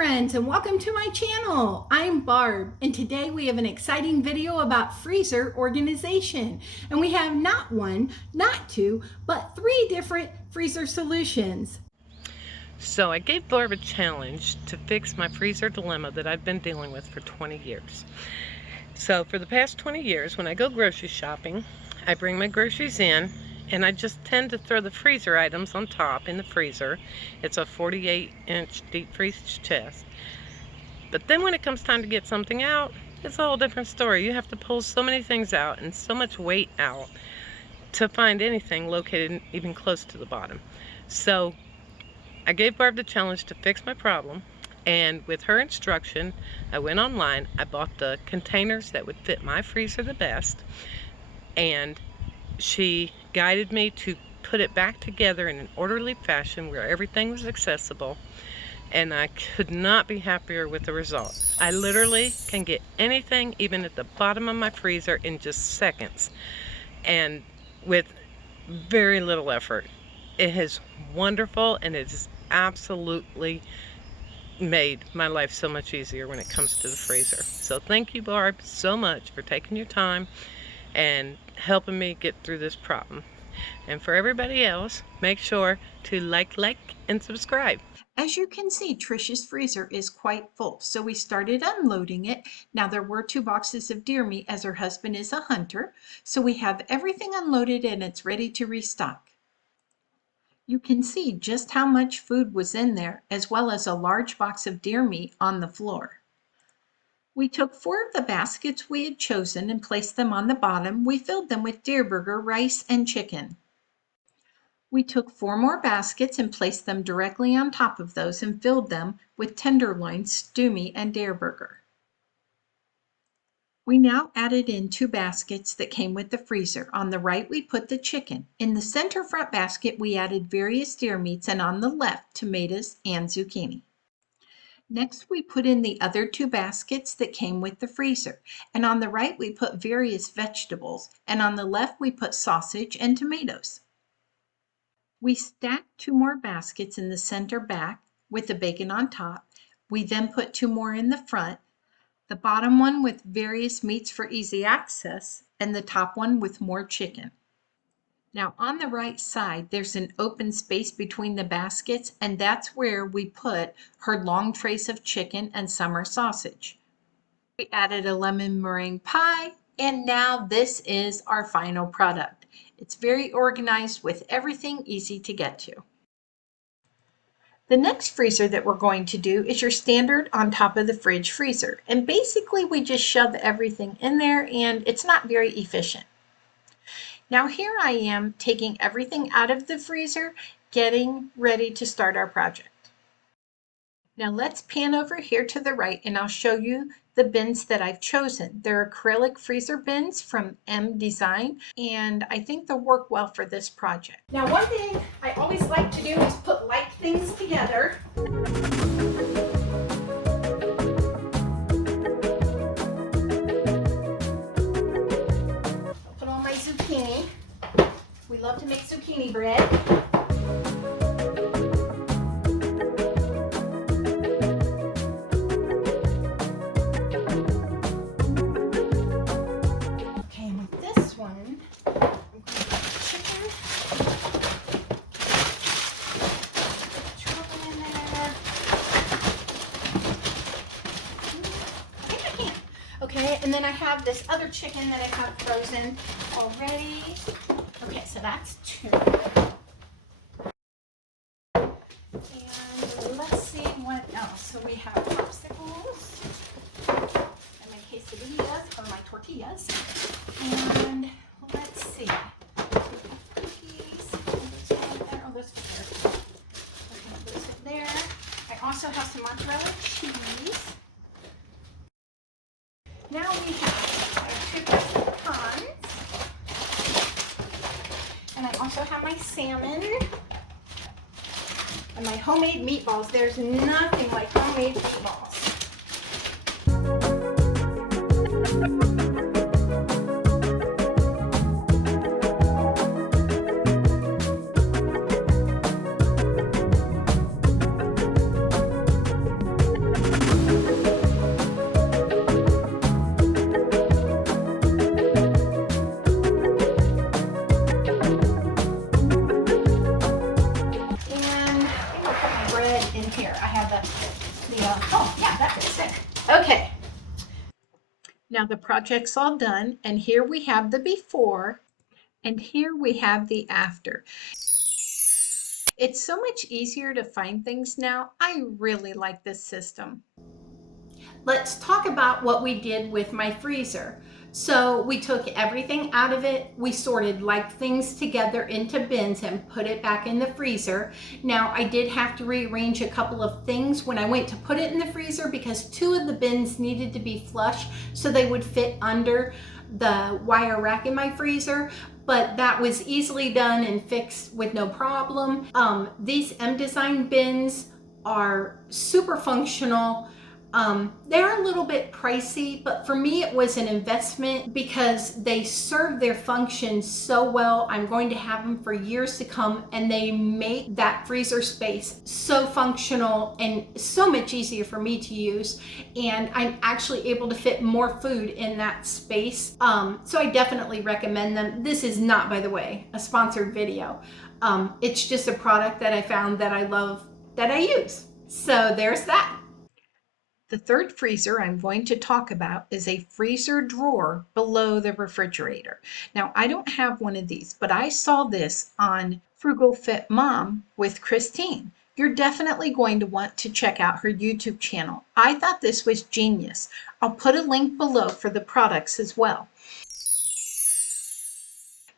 friends, and welcome to my channel. I'm Barb, and today we have an exciting video about freezer organization. And we have not one, not two, but 3 different freezer solutions. So I gave Barb a challenge to fix my freezer dilemma that I've been dealing with for 20 years. So for the past 20 years, when I go grocery shopping, I bring my groceries in, and I just tend to throw the freezer items on top in the freezer. It's a 48-inch deep freeze chest. But then when it comes time to get something out, it's a whole different story. You have to pull so many things out and so much weight out to find anything located even close to the bottom. So I gave Barb the challenge to fix my problem, and with her instruction, I went online, I bought the containers that would fit my freezer the best, and she guided me to put it back together in an orderly fashion where everything was accessible, and I could not be happier with the result. I literally can get anything even at the bottom of my freezer in just seconds, and with very little effort. It is wonderful, and it has absolutely made my life so much easier when it comes to the freezer. So thank you, Barb, so much for taking your time and helping me get through this problem. And for everybody else, make sure to like, and subscribe. As you can see, Trish's freezer is quite full, so we started unloading it. Now there were 2 boxes of deer meat as her husband is a hunter, so we have everything unloaded and it's ready to restock. You can see just how much food was in there, as well as a large box of deer meat on the floor. We took 4 of the baskets we had chosen and placed them on the bottom. We filled them with deer burger, rice, and chicken. We took 4 more baskets and placed them directly on top of those and filled them with tenderloin, stew meat, and deer burger. We now added in 2 baskets that came with the freezer. On the right, we put the chicken. In the center front basket, we added various deer meats, and on the left, tomatoes and zucchini. Next, we put in the other 2 baskets that came with the freezer. And on the right, we put various vegetables, and on the left, we put sausage and tomatoes. We stacked 2 more baskets in the center back with the bacon on top. We then put 2 more in the front, the bottom one with various meats for easy access, and the top one with more chicken. Now on the right side, there's an open space between the baskets, and that's where we put her long trays of chicken and summer sausage. We added a lemon meringue pie, and now this is our final product. It's very organized with everything easy to get to. The next freezer that we're going to do is your standard on top of the fridge freezer. And basically we just shove everything in there, and it's not very efficient. Now here I am taking everything out of the freezer, getting ready to start our project. Now let's pan over here to the right, and I'll show you the bins that I've chosen. They're acrylic freezer bins from M Design, and I think they'll work well for this project. Now one thing I always like to do is put like things together. Put on my zucchini. We love to make zucchini bread. Okay, and then I have this other chicken that I have frozen already. Okay, so that's 2. And let's see what else. So we have popsicles, and my quesadillas, or my tortillas. And let's see. Cookies. Those right there. Oh, those fit there. Okay, those fit there. I also have some mozzarella cheese. Now we have 2 cups of pecans, and I also have my salmon and my homemade meatballs. There's nothing like homemade meatballs. Now the project's all done, and here we have the before, and here we have the after. It's so much easier to find things now. I really like this system. Let's talk about what we did with my freezer. So we took everything out of it. We sorted like things together into bins and put it back in the freezer. Now I did have to rearrange a couple of things when I went to put it in the freezer because two of the bins needed to be flush so they would fit under the wire rack in my freezer, but that was easily done and fixed with no problem. These M Design bins are super functional. They're a little bit pricey, but for me it was an investment because they serve their function so well. I'm going to have them for years to come, and they make that freezer space so functional and so much easier for me to use. And I'm actually able to fit more food in that space. So I definitely recommend them. This is not, by the way, a sponsored video. It's just a product that I found that I love, that I use. So there's that. The third freezer I'm going to talk about is a freezer drawer below the refrigerator. Now, I don't have one of these, but I saw this on Frugal Fit Mom with Christine. You're definitely going to want to check out her YouTube channel. I thought this was genius. I'll put a link below for the products as well.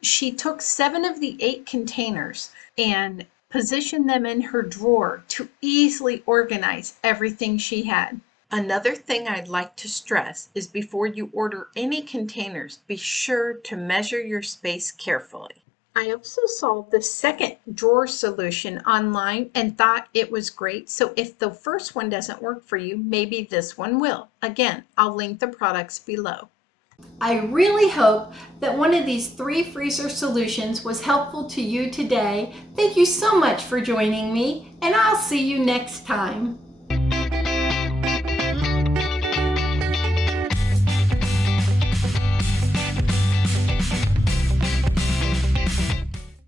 She took 7 of the 8 containers and positioned them in her drawer to easily organize everything she had. Another thing I'd like to stress is before you order any containers, be sure to measure your space carefully. I also saw the second drawer solution online and thought it was great. So if the first one doesn't work for you, maybe this one will. Again, I'll link the products below. I really hope that one of these 3 freezer solutions was helpful to you today. Thank you so much for joining me, and I'll see you next time.